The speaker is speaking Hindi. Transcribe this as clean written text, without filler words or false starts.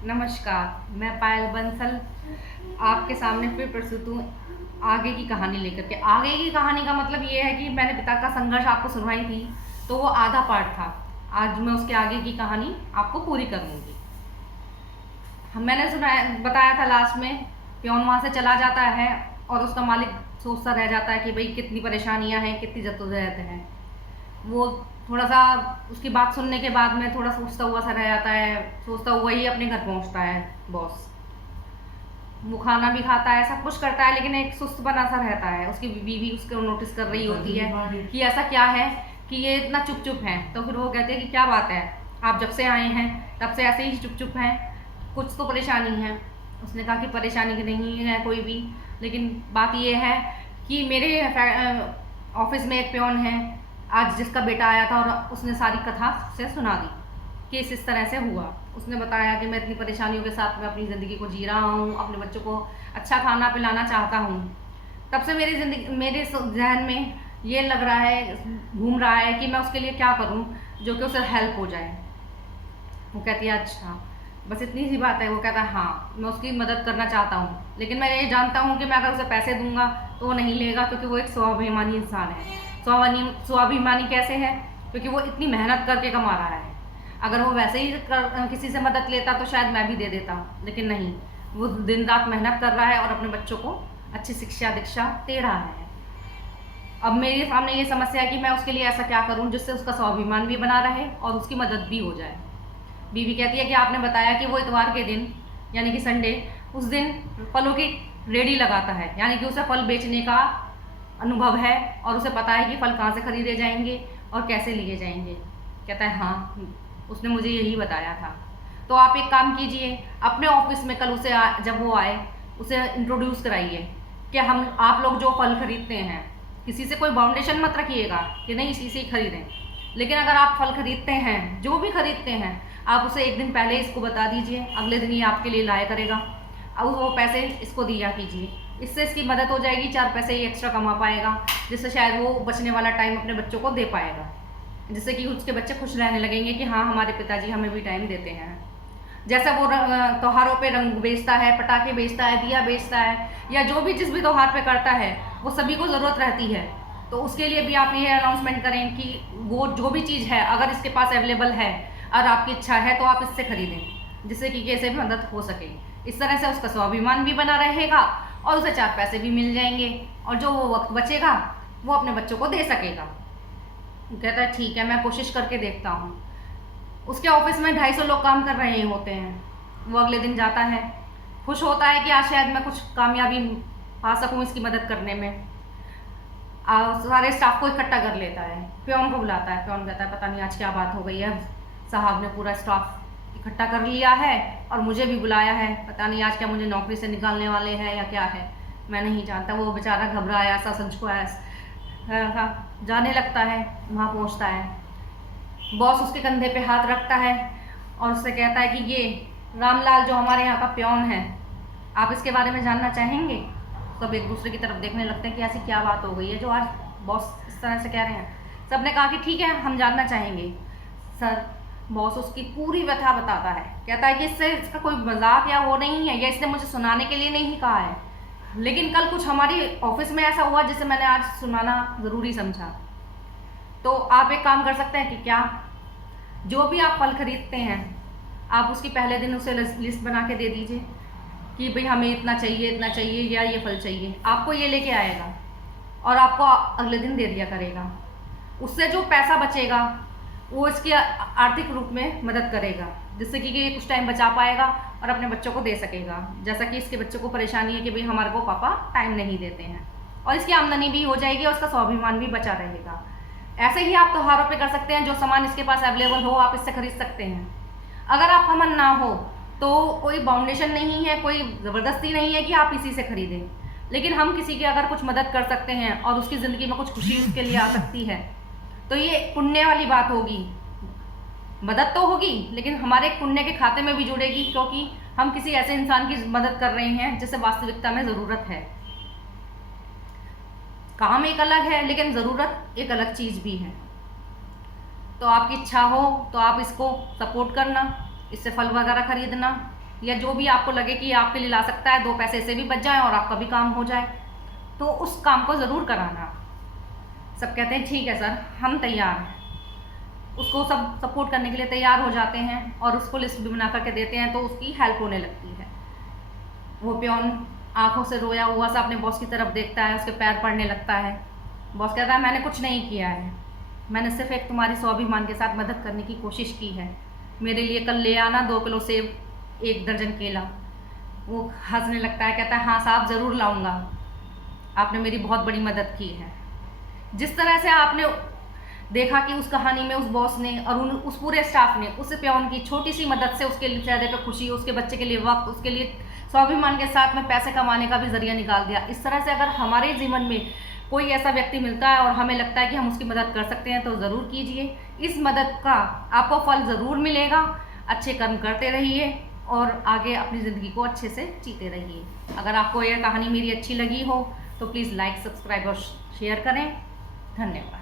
नमस्कार, मैं पायल बंसल आपके सामने फिर प्रस्तुत हूँ आगे की कहानी लेकर के। आगे की कहानी का मतलब ये है कि मैंने पिता का संघर्ष आपको सुनवाई थी, तो वो आधा पार्ट था। आज मैं उसके आगे की कहानी आपको पूरी करूँगी। मैंने बताया था लास्ट में, पियोन वहाँ से चला जाता है और उसका मालिक सोचता रह जाता है कि भाई कितनी परेशानियाँ हैं, कितनी जद्दोजहद है। वो थोड़ा सा उसकी बात सुनने के बाद में थोड़ा सोचता हुआ सा रह जाता है, सोचता हुआ ही अपने घर पहुंचता है बॉस। वो खाना भी खाता है, सब कुछ करता है, लेकिन एक सुस्त बना सा रहता है। उसकी बीवी उसको नोटिस कर रही होती है कि ऐसा क्या है कि ये इतना चुप चुप है। तो फिर वो कहते हैं कि क्या बात है, आप जब से आए हैं तब से ऐसे ही चुप चुप हैं, कुछ तो परेशानी है। उसने कहा कि परेशानी नहीं है कोई भी, लेकिन बात ये है कि मेरे ऑफिस में एक पियोन है आज, जिसका बेटा आया था और उसने सारी कथा से सुना दी कि इस तरह से हुआ। उसने बताया कि मैं इतनी परेशानियों के साथ में अपनी ज़िंदगी को जी रहा हूँ, अपने बच्चों को अच्छा खाना पिलाना चाहता हूँ। तब से मेरे जहन में ये लग रहा है, घूम रहा है कि मैं उसके लिए क्या करूँ जो कि उसे हेल्प हो जाए। वो कहती है अच्छा बस इतनी सी बात है। वो कहता है हाँ, मैं उसकी मदद करना चाहता हूँ, लेकिन मैं ये जानता हूँ कि मैं अगर उसे पैसे दूंगा तो वो नहीं लेगा, क्योंकि वो एक स्वाभिमानी इंसान है। स्वाभिमानी कैसे है? क्योंकि वो इतनी मेहनत करके कमा रहा है। अगर वो वैसे ही किसी से मदद लेता तो शायद मैं भी दे देता, लेकिन नहीं, वो दिन रात मेहनत कर रहा है और अपने बच्चों को अच्छी शिक्षा दीक्षा दे रहा है। अब मेरे सामने ये समस्या है कि मैं उसके लिए ऐसा क्या करूं जिससे उसका स्वाभिमान भी बना रहे और उसकी मदद भी हो जाए। बीवी कहती है कि आपने बताया कि वो इतवार के दिन यानी कि संडे, उस दिन फलों की रेडी लगाता है, यानी कि उसे फल बेचने का अनुभव है और उसे पता है कि फल कहाँ से खरीदे जाएंगे और कैसे लिए जाएंगे। कहता है हाँ, उसने मुझे यही बताया था। तो आप एक काम कीजिए, अपने ऑफिस में कल उसे जब वो आए उसे इंट्रोड्यूस कराइए कि हम आप लोग जो फल खरीदते हैं, किसी से कोई बाउंडेशन मत रखिएगा कि नहीं इसी से ही खरीदें, लेकिन अगर आप फल खरीदते हैं, जो भी खरीदते हैं, आप उसे एक दिन पहले इसको बता दीजिए, अगले दिन ये आपके लिए लाया करेगा। अब वो पैसे इसको दिया कीजिए, इससे इसकी मदद हो जाएगी, 4 पैसे ये एक्स्ट्रा कमा पाएगा, जिससे शायद वो बचने वाला टाइम अपने बच्चों को दे पाएगा, जिससे कि उसके बच्चे खुश रहने लगेंगे कि हाँ हमारे पिताजी हमें भी टाइम देते हैं। जैसा वो त्योहारों पे रंग बेचता है, पटाखे बेचता है, दिया बेचता है, या जो भी जिस भी त्योहार पे करता है, वो सभी को ज़रूरत रहती है। तो उसके लिए भी आप ये अनाउंसमेंट करें कि वो जो भी चीज़ है अगर इसके पास अवेलेबल है और आपकी इच्छा है तो आप इससे खरीदें, जिससे कि कैसे भी मदद हो सके। इस तरह से उसका स्वाभिमान भी बना रहेगा और उसे 4 पैसे भी मिल जाएंगे, और जो वो वक्त बचेगा वो अपने बच्चों को दे सकेगा। कहता है ठीक है, मैं कोशिश करके देखता हूँ। उसके ऑफिस में 250 लोग काम कर रहे होते हैं। वो अगले दिन जाता है, खुश होता है कि आज शायद मैं कुछ कामयाबी पा सकूँ इसकी मदद करने में। सारे स्टाफ को इकट्ठा कर लेता है, प्योन को बुलाता है। प्योन कहता है पता नहीं आज क्या बात हो गई है, साहब ने पूरा स्टाफ इकट्ठा कर लिया है और मुझे भी बुलाया है, पता नहीं आज क्या मुझे नौकरी से निकालने वाले हैं या क्या है, मैं नहीं जानता। वो बेचारा घबराया सा, संचुआ जाने लगता है। वहाँ पहुँचता है, बॉस उसके कंधे पे हाथ रखता है और उससे कहता है कि ये रामलाल जो हमारे यहाँ का प्योन है, आप इसके बारे में जानना चाहेंगे? सब एक दूसरे की तरफ देखने लगते हैं कि ऐसी क्या बात हो गई है जो आज बॉस इस तरह से कह रहे हैं। सब ने कहा कि ठीक है, हम जानना चाहेंगे सर। बॉस उसकी पूरी व्यथा बताता है, कहता है कि इसका कोई मजाक या वो नहीं है, या इसने मुझे सुनाने के लिए नहीं कहा है, लेकिन कल कुछ हमारी ऑफिस में ऐसा हुआ जिसे मैंने आज सुनाना ज़रूरी समझा। तो आप एक काम कर सकते हैं कि क्या जो भी आप फल खरीदते हैं, आप उसकी पहले दिन उसे लिस्ट बना के दे दीजिए कि भाई हमें इतना चाहिए या ये फल चाहिए। आपको ये लेके आएगा और आपको अगले दिन दे दिया करेगा। उससे जो पैसा बचेगा वो इसकी आर्थिक रूप में मदद करेगा, जिससे कि ये कुछ टाइम बचा पाएगा और अपने बच्चों को दे सकेगा। जैसा कि इसके बच्चों को परेशानी है कि भाई हमारे को पापा टाइम नहीं देते हैं, और इसकी आमदनी भी हो जाएगी और उसका स्वाभिमान भी बचा रहेगा। ऐसे ही आप त्योहारों पे कर सकते हैं, जो सामान इसके पास अवेलेबल हो आप इससे खरीद सकते हैं। अगर आपका मन ना हो तो कोई बाउंडेशन नहीं है, कोई ज़बरदस्ती नहीं है कि आप इसी से खरीदें, लेकिन हम किसी की अगर कुछ मदद कर सकते हैं और उसकी ज़िंदगी में कुछ खुशी उसके लिए आ सकती है तो ये पुण्य वाली बात होगी। मदद तो होगी लेकिन हमारे पुण्य के खाते में भी जुड़ेगी, क्योंकि हम किसी ऐसे इंसान की मदद कर रहे हैं जिसे वास्तविकता में ज़रूरत है। काम एक अलग है लेकिन ज़रूरत एक अलग चीज़ भी है। तो आपकी इच्छा हो तो आप इसको सपोर्ट करना, इससे फल वगैरह खरीदना, या जो भी आपको लगे कि आपके लिए ला सकता है, 2 पैसे से भी बच जाए और आपका भी काम हो जाए, तो उस काम को ज़रूर कराना। सब कहते हैं ठीक है सर, हम तैयार हैं, उसको सब सपोर्ट करने के लिए तैयार हो जाते हैं और उसको लिस्ट भी बना करके देते हैं, तो उसकी हेल्प होने लगती है। वो पियोन आंखों से रोया हुआ सा अपने बॉस की तरफ देखता है, उसके पैर पड़ने लगता है। बॉस कहता है मैंने कुछ नहीं किया है, मैंने सिर्फ एक तुम्हारी स्वाभिमान के साथ मदद करने की कोशिश की है, मेरे लिए कल ले आना 2 किलो सेब, 1 दर्जन केला। वो हंसने लगता है, कहता है हाँ साहब ज़रूर लाऊंगा, आपने मेरी बहुत बड़ी मदद की है। जिस तरह से आपने देखा कि उस कहानी में उस बॉस ने और उस पूरे स्टाफ ने उस पियोन की छोटी सी मदद से उसके चेहरे पे खुशी, उसके बच्चे के लिए वक्त, उसके लिए स्वाभिमान के साथ में पैसे कमाने का भी जरिया निकाल दिया। इस तरह से अगर हमारे जीवन में कोई ऐसा व्यक्ति मिलता है और हमें लगता है कि हम उसकी मदद कर सकते हैं, तो ज़रूर कीजिए। इस मदद का आपको फल ज़रूर मिलेगा। अच्छे कर्म करते रहिए और आगे अपनी ज़िंदगी को अच्छे से जीते रहिए। अगर आपको यह कहानी मेरी अच्छी लगी हो तो प्लीज़ लाइक, सब्सक्राइब और शेयर करें। धन्यवाद।